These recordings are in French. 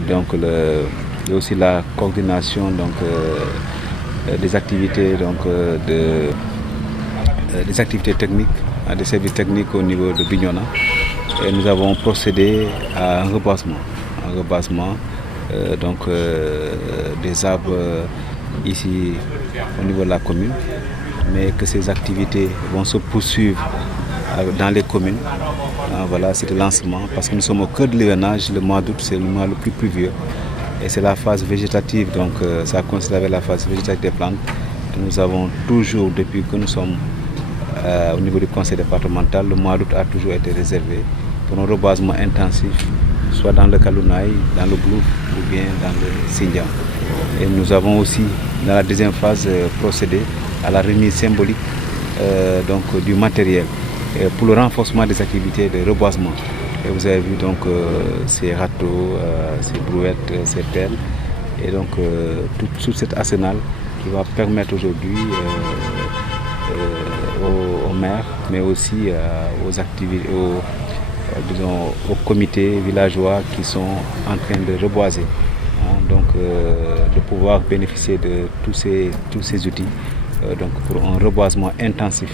Donc il y a aussi la coordination des activités des activités techniques, des services techniques au niveau de Bignona. Et nous avons procédé à un reboisement des arbres ici au niveau de la commune, mais que ces activités vont se poursuivre dans les communes. Voilà, c'est le lancement parce que nous sommes au cœur de l'hivernage. Le mois d'août, c'est le mois le plus pluvieux et c'est la phase végétative, donc ça coïncide avec la phase végétative des plantes. Et nous avons toujours, depuis que nous sommes au niveau du conseil départemental, le mois d'août a toujours été réservé pour un reboisement intensif, soit dans le Kalounaï, dans le Blouf ou bien dans le Sindian. Et nous avons aussi, dans la deuxième phase, procédé à la remise symbolique du matériel pour le renforcement des activités de reboisement. Et vous avez vu donc ces râteaux, ces brouettes, ces pelles, et donc tout cet arsenal qui va permettre aujourd'hui aux maires, mais aussi aux comités villageois qui sont en train de reboiser, de pouvoir bénéficier de tous ces outils pour un reboisement intensif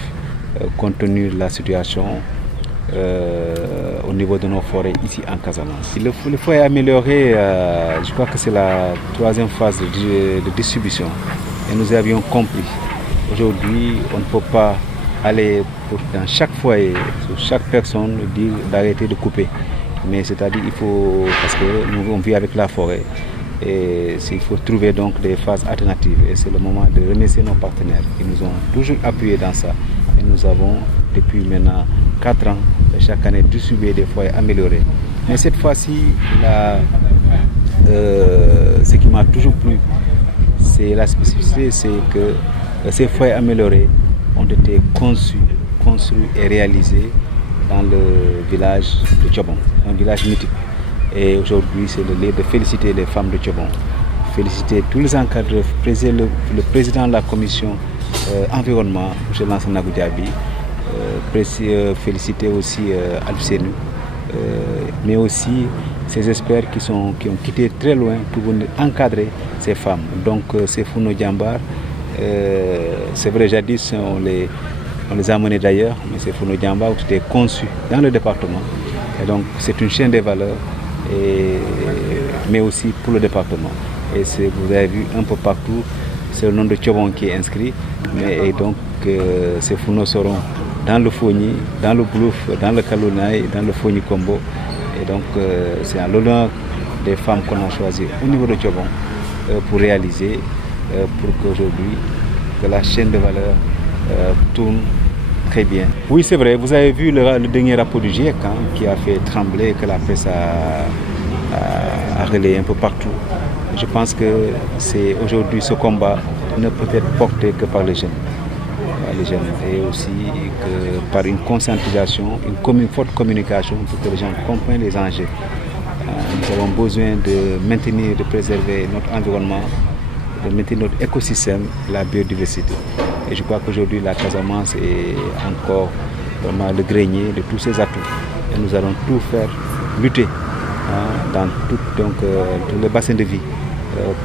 compte tenu de la situation au niveau de nos forêts ici en Casamance. Le foyer amélioré, je crois que c'est la troisième phase de distribution et nous avions compris. Aujourd'hui, on ne peut pas aller dans chaque foyer, sur chaque personne, dire d'arrêter de couper. Mais c'est-à-dire il faut, parce que nous on vit avec la forêt, et il faut trouver donc des phases alternatives. Et c'est le moment de remercier nos partenaires qui nous ont toujours appuyés dans ça. Et nous avons depuis maintenant 4 ans, chaque année, distribué des foyers améliorés. Mais cette fois-ci, ce qui m'a toujours plu, c'est la spécificité, c'est que ces foyers améliorés ont été construits et réalisés dans le village de Tchobon, un village mythique. Et aujourd'hui, c'est le lieu de féliciter les femmes de Tchobon, féliciter tous les encadreurs, le président de la commission environnement, M. Lansana Goudiaby, féliciter aussi Alcenu, mais aussi ces experts qui ont quitté très loin pour venir encadrer ces femmes. Donc ces Founo Djambar, c'est vrai, jadis on les a menés d'ailleurs, mais ces Founo Djambar ont été conçus dans le département. Et donc c'est une chaîne de valeur, mais aussi pour le département. Et vous avez vu un peu partout, c'est le nom de Tchobon qui est inscrit, et donc ces Founo seront dans le Fogni, dans le Blouf, dans le Kalounaï, dans le Fogni Combo. Et donc c'est à l'honneur des femmes qu'on a choisies au niveau de Tchobon pour réaliser, pour qu'aujourd'hui que la chaîne de valeur tourne très bien. Oui, c'est vrai, vous avez vu le dernier rapport du GIEC qui a fait trembler, que la presse a relayé un peu partout. Je pense que c'est aujourd'hui ce combat ne peut être porté que par les jeunes. Et aussi que par une conscientisation, une forte communication pour que les gens comprennent les enjeux. Nous avons besoin de maintenir, de préserver notre environnement, de maintenir notre écosystème, la biodiversité. Et je crois qu'aujourd'hui la Casamance est encore vraiment le grenier de tous ces atouts. Et nous allons tout faire, lutter dans tous les bassins de vie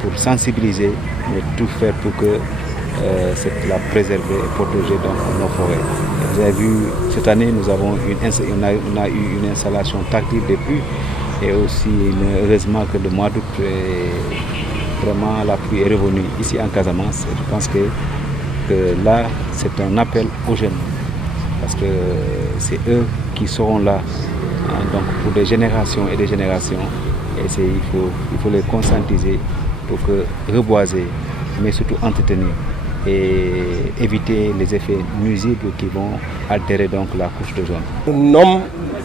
pour sensibiliser, mais tout faire pour que la préserver et protéger nos forêts. Vous avez vu, cette année, on a eu une installation tactile des pluies et aussi, heureusement que le mois d'août, vraiment la pluie est revenue ici en Casamance. Je pense que là, c'est un appel aux jeunes parce que c'est eux qui seront là donc pour des générations et des générations. Et il faut les conscientiser pour que reboiser, mais surtout entretenir et éviter les effets nuisibles qui vont altérer donc la couche d'ozone. Un homme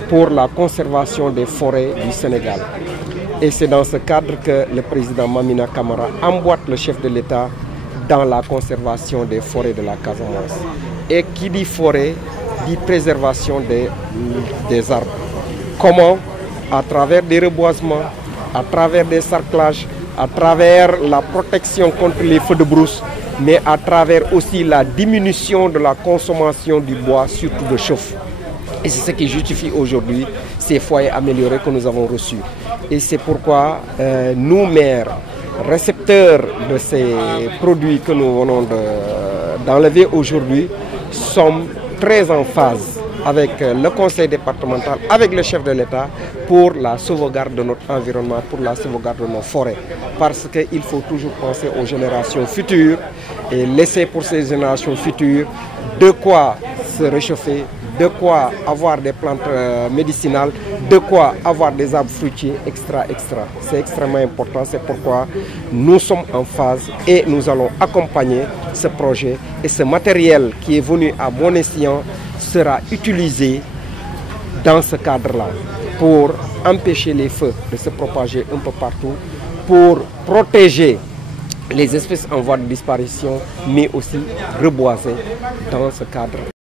pour la conservation des forêts du Sénégal. Et c'est dans ce cadre que le président Mamina Camara emboîte le chef de l'État dans la conservation des forêts de la Casamance. Et qui dit forêt, dit préservation des arbres. Comment? À travers des reboisements, à travers des sarclages, à travers la protection contre les feux de brousse, mais à travers aussi la diminution de la consommation du bois, surtout de chauffe. Et c'est ce qui justifie aujourd'hui ces foyers améliorés que nous avons reçus. Et c'est pourquoi nous, maires, récepteurs de ces produits que nous venons d'enlever aujourd'hui, sommes très en phase avec le conseil départemental, avec le chef de l'État pour la sauvegarde de notre environnement, pour la sauvegarde de nos forêts. Parce qu'il faut toujours penser aux générations futures et laisser pour ces générations futures de quoi se réchauffer, de quoi avoir des plantes médicinales, de quoi avoir des arbres fruitiers, extra. C'est extrêmement important, c'est pourquoi nous sommes en phase et nous allons accompagner ce projet. Et ce matériel qui est venu à bon escient sera utilisé dans ce cadre-là pour empêcher les feux de se propager un peu partout, pour protéger les espèces en voie de disparition, mais aussi reboiser dans ce cadre.